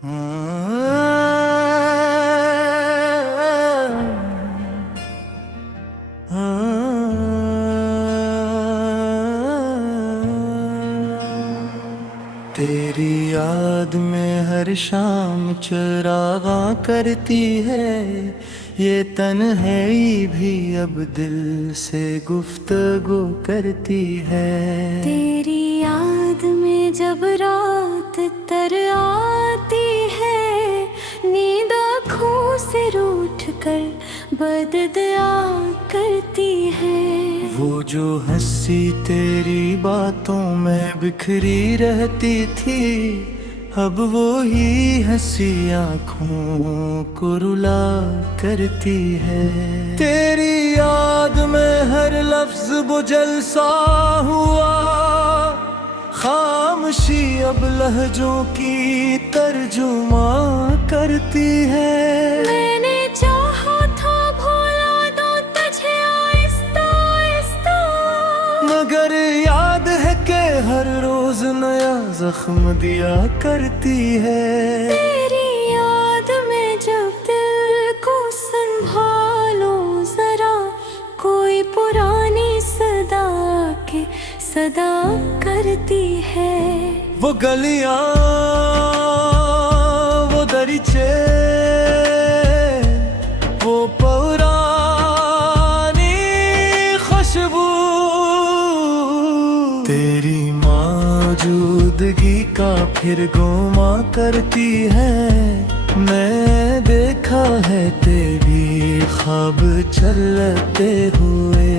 तेरी याद में हर शाम चरागा करती है, ये तन्हाई भी अब दिल से गुफ्तगू करती है। तेरी याद में जब रात तर आती है, नींद आँखों से रूठ कर बददुआ करती है। वो जो हंसी तेरी बातों में बिखरी रहती थी, अब वो ही हंसी आँखों को रुला करती है। तेरी याद में हर लफ्ज बुझल सा हुआ, खामोशी अब लहजों की तर्जुमा करती है। मैंने चाहा था भुला दूं तुझे आहिस्ता आहिस्ता, मगर याद है कि हर रोज नया जख्म दिया करती है। तेरी याद में जब दिल को संभालो जरा, कोई पुरानी सदा के सदा करती है। वो गलियां, वो दरीचे, वो पुरानी खुशबू, तेरी मौजूदगी का फिर गुमा करती है। मैं देखा है तेरी ख्वाब चलते हुए।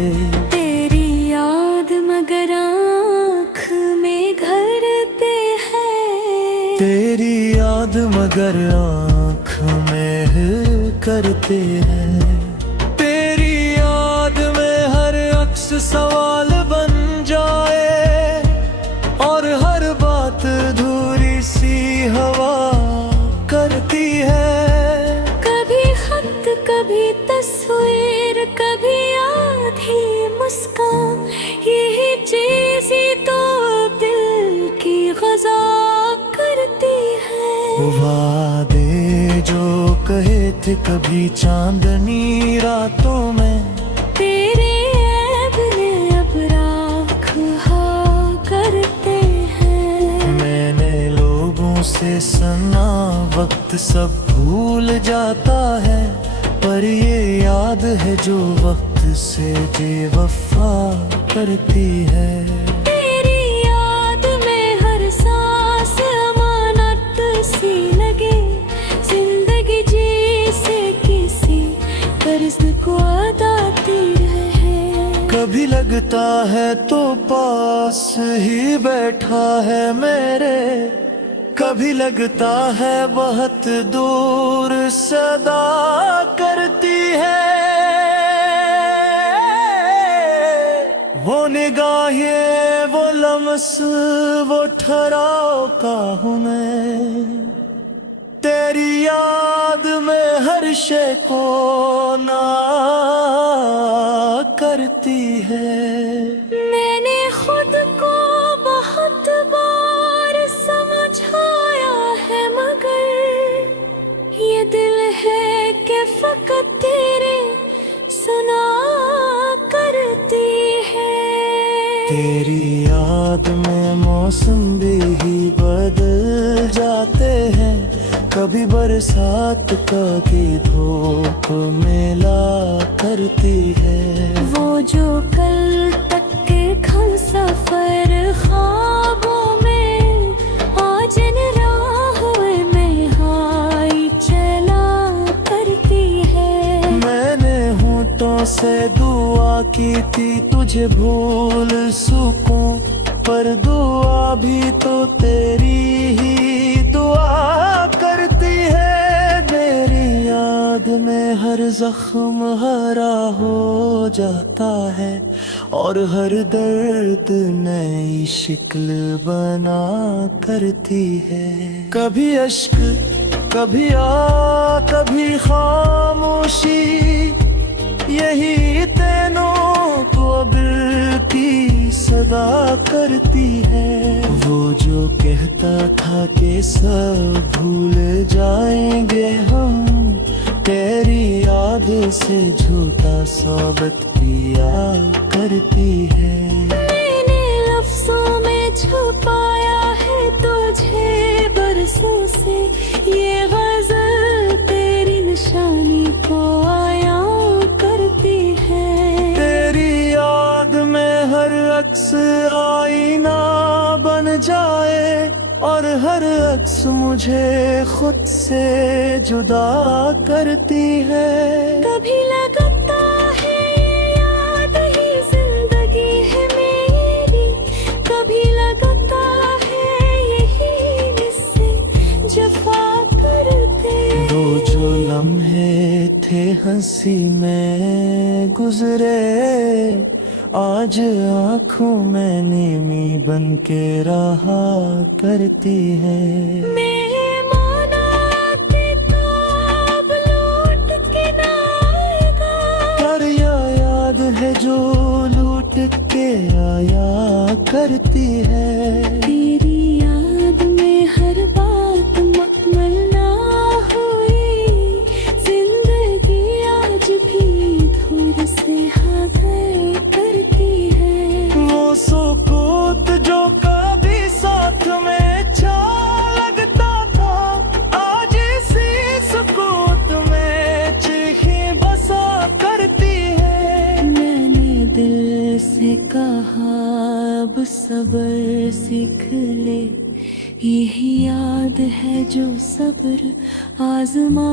तेरी याद मगर आँख में घरते हैं, तेरी याद मगर आँख में करते हैं। तेरी याद में हर अक्स सवाल बन जाए, और हर बात अधूरी सी हवा करती है। कभी खत कभी तस्वीर कभी आधी मुस्कान, यही चीज़ें तो दिल की ग़ज़ा करती है। वादे जो कहे थे कभी चांदनी रातों में, तेरे ऐब ने अब राख करते हैं। मैंने लोगों से सुना वक्त सब भूल जाता है, पर ये याद है जो वक्त से बेवफा करती है। तेरी याद में हर सांस अमानत सी लगे, जिंदगी जैसे किसी कर्ज को अदाती रहे। कभी लगता है तो पास ही बैठा है मेरे, कभी लगता है बहुत दूर सदा करती है। वो निगाहें, वो लम्स, वो ठहराव का हूँ मैं। तेरी याद में हर शे को ना करती है। मैंने खुद को बहुत बार समझाया है, मगर ये दिल है कि फकत तेरे सुना करती है। तेरी याद में मौसम भी बदल जाते हैं, कभी बरसात कभी धूप मेला करती है। वो जो कल तक के खम सफर ख्वाबों में, आज इन राहों में हाई चला करती है। मैंने होठों से दुआ की थी तुझे भूल सकूं, पर दुआ भी तो तेरी ही दुआ करती है। मेरी याद में हर जख्म हरा हो जाता है, और हर दर्द नई शिक्ल बना करती है। कभी अश्क, कभी कभी खामोशी, यही तीनों दिल की सदा करती है। वो जो कहता था कि सब भूल जाएंगे हम, तेरी याद से झूठा साबित किया करती है। मैंने लफ्जों में छुपाया है तुझे बरसों से, ये गजल तेरी निशानी को आया करती है। तेरी याद में हर अक्स आईना बन जाए, और हर अक्स मुझे खुद से जुदा करती है। कभी लगता है ये याद ही जिंदगी है मेरी, कभी लगता है यही मुझसे जफा करते। वो जो लम्हे थे हंसी में गुजरे, आज आँखों में नीमी बन के रहा करती है। मेहमाना किताब लौट के ना आएगा, पर यह याद है जो लूट के आया करती है। तेरी याद में हर बात मुकम्मल ना हुई, जिंदगी आज भी धूल से हागर करती है। वो सुकूत जो कभी साथ में अच्छा लगता था, आज इसी सुकूत में चीखें बसा करती है। मैंने दिल से कहा अब सब्र सीख ले, यही याद है जो सब्र आजमा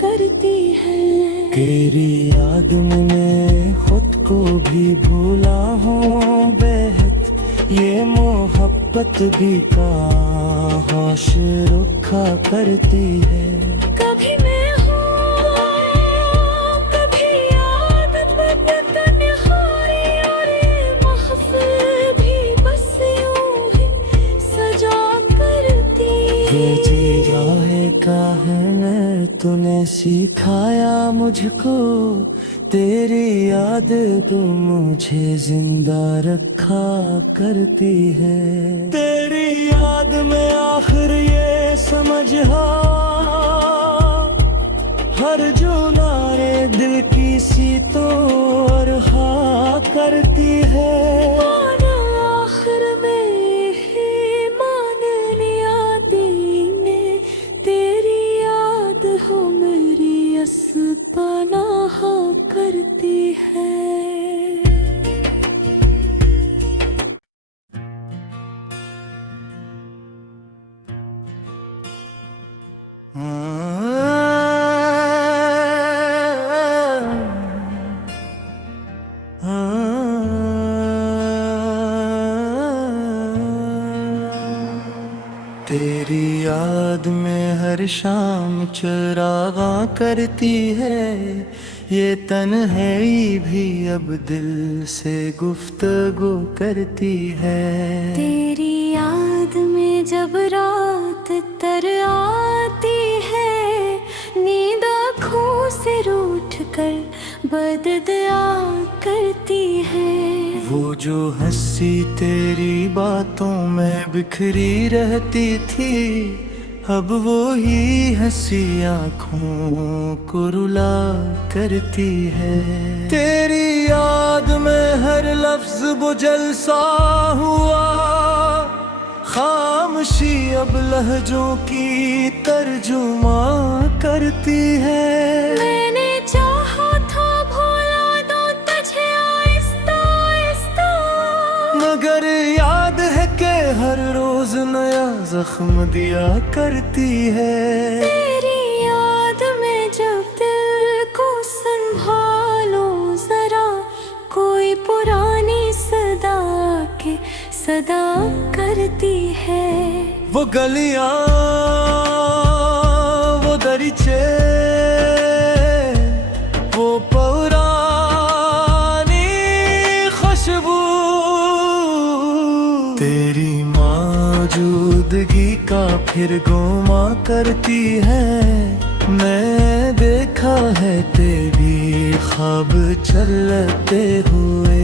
करती है। तेरी याद में मैं खुद को भी भूला हूँ बेहद, ये मोहब्बत भी होश रुखा करती है। कभी मैं हूँ कभी याद बद तन्हाई, और ये महफिल भी बस यूं ही सजा करती है। ये राहे कहना तूने सिखाया मुझको, तेरी याद तो मुझे जिंदा रखा करती है। तेरी याद में आखिर ये समझ हर जो नारे दिल की सी तो और हा करती है। और आखिर में ही मान लिया दिल ने, तेरी याद हो मेरी अस्पनाह करती है। तेरी याद में हर शाम चरागा करती है, ये तन्हाई भी अब दिल से गुफ्तगू करती है। तेरी याद में जब रात तर आती है, नींद आँखों से रूठ कर बददुआ करती है। वो जो हंसी तेरी बातों में बिखरी रहती थी, अब वो ही हंसी आँखों को रुला करती है। तेरी याद में हर लफ्ज बुझल सा हुआ, खामोशी अब लहजों की तर्जुमा करती है। मैंने चाहा था भुला दूं तुझे आहिस्ता आहिस्ता, मगर याद है कि हर रोज नया जख्म दिया करती है। तेरी याद में जब दिल को संभालो जरा, कोई पुरानी सदा के सदा करती है। वो गलियां वो दरीचे वो पुरानी खुशबू, तेरी मौजूदगी का फिर गुमा करती है। मैं देखा है तेरी ख्वाब चलते हुए,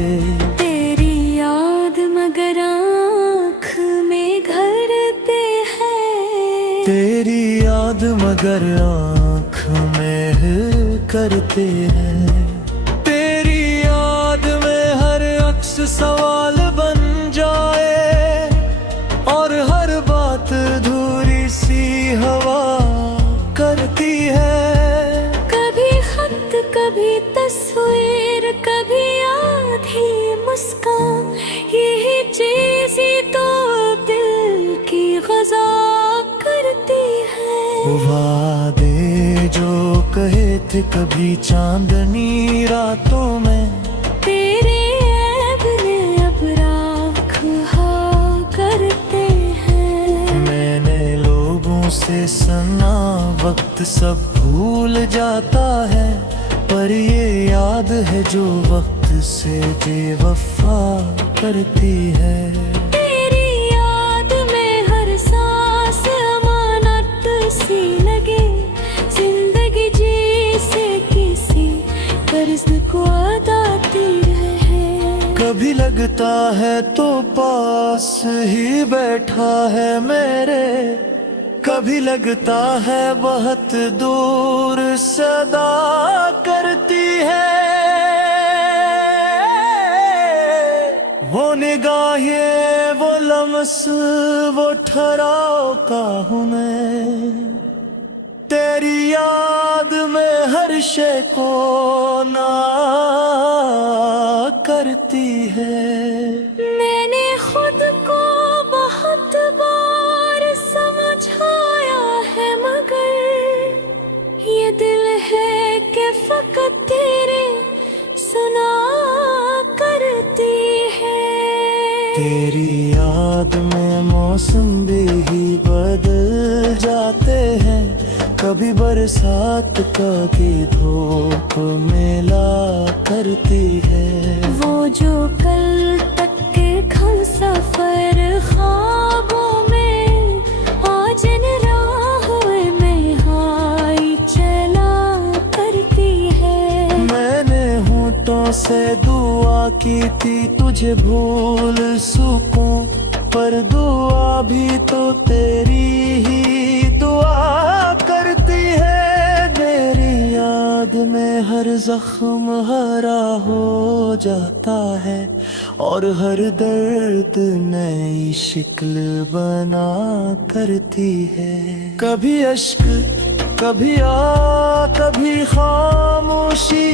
तेरी याद मगर आँख में घरते हैं, तेरी याद मगर आँख में करते हैं। तेरी याद में हर अक्स सवाल बन जाए, और हर बात अधूरी सी हवा करती है। कभी खत कभी तस्वीर कभी आधी मुस्कान, यही चीज़ें तो दिल की ग़ज़ा करती है। वादे जो कहे थे कभी चांदनी रातों में, तेरे ऐब ने अब राख करते हैं। मैंने लोगों से सुना वक्त सब भूल जाता है, पर ये याद है जो वक्त से बेवफा करती है। तेरी याद में हर सांस अमानत सी लगे, जिंदगी जैसे किसी कर्ज को अदाती रहे। कभी लगता है तो पास ही बैठा है मेरे, कभी लगता है बहुत दूर सदा करती है। वो निगाहें वो लम्स वो ठहराव का हूँ मैं, तेरी याद में हर शे को ना करती है। मैंने खुद को बहुत बार समझाया है, मगर ये दिल है कि फकत तेरे सुना करती है। तेरी याद में मौसम भी बदल जाते हैं, कभी बरसात कभी धूप मेला करती है। वो जो कल तक के खम सफर ख्वाबों में, आज इन राहों में हाई चला करती है। मैंने होठों से दुआ की थी तुझे भूल सकूं, पर दुआ भी तो तेरी ही दुआ करती है। मेरी याद में हर जख्म हरा हो जाता है, और हर दर्द नई शिक्ल बना करती है। कभी अश्क कभी कभी खामोशी,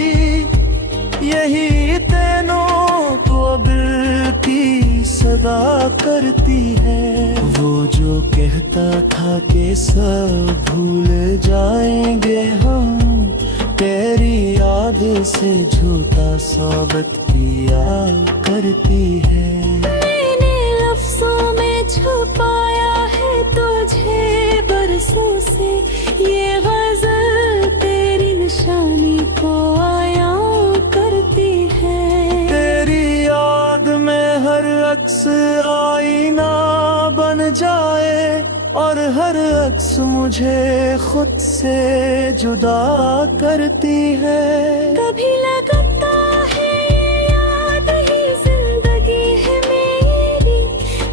यही तीनों तो दिल की सदा करती है। वो जो कहता था कि सब भूल जाएंगे हम, तेरी याद से झूठा साबित किया करती है। मैंने लफ्जों में छुपाया है तुझे बरसों से, ये गजल तेरी निशानी को आया करती है। तेरी याद में हर अक्स आईना बन जाए, और हर अक्स मुझे खुद से जुदा करती है। कभी लगता है ये याद ही जिंदगी है मेरी,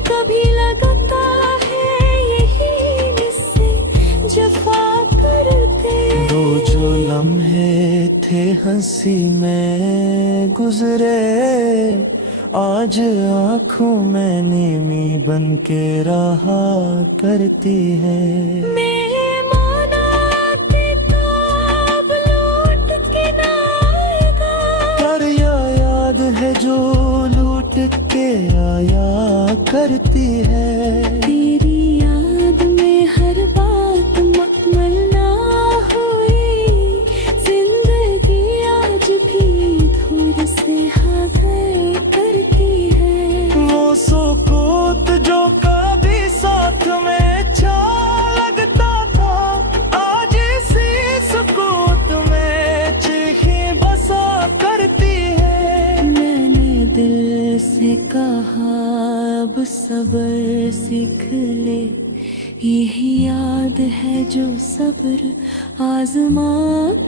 कभी लगता है यही मुझसे जफा करते। वो जो लम्हे थे हंसी में गुजरे, आज आँखों में नीमी बन के रहा करती है। मेहमाना के ख्वाब लौट के ना आएगा, पर यह याद है जो लूट के आया करती है। तेरी याद में हर बात मुकम्मल ना हुई, जिंदगी आज भी धूल से हागर करती है। वो सुकूत जो कभी साथ में छा लगता था, आज इसी सुकूत में चीखें बसा करती है। मैंने दिल से कहा अब सब्र सीख ले, यही याद है जो सब्र आजमा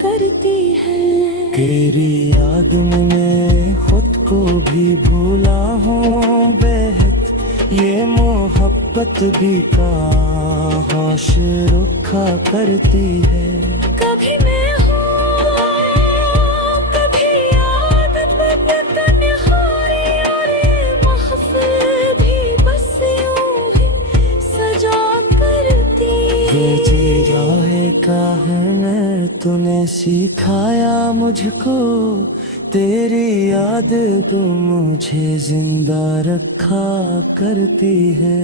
करती है। तेरी याद में मैं खुद को भी भूला हूँ बेहद, ये मोहब्बत भी होश रुखा करती है। कभी मैं हूँ कभी याद बद तन्हाई, और ये महफिल भी बस यूं ही सजा करती है। जाए का है मैं तूने सिखाया मुझको, तेरी याद तो मुझे जिंदा रखा करती है।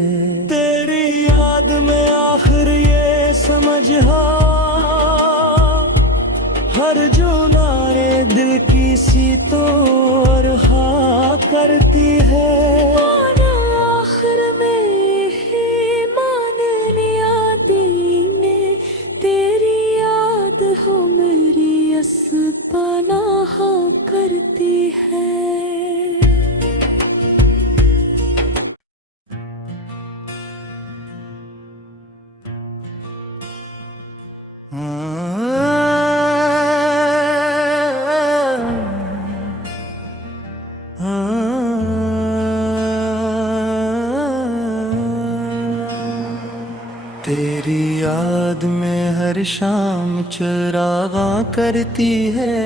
तेरी याद में आखिर ये समझ हर जो नारे दिल की सी तो और हा करती है। आखिर में ही मान लिया दिल ने, तेरी याद हो मेरी अस्पनाह करती है। तेरी याद में हर शाम चरागा करती है,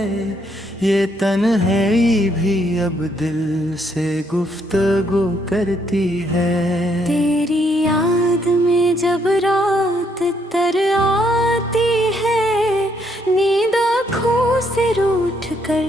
ये तन्हाई भी अब दिल से गुफ्तगू करती है। तेरी याद में जब रात तर आती है, नींद आँखों से रूठ कर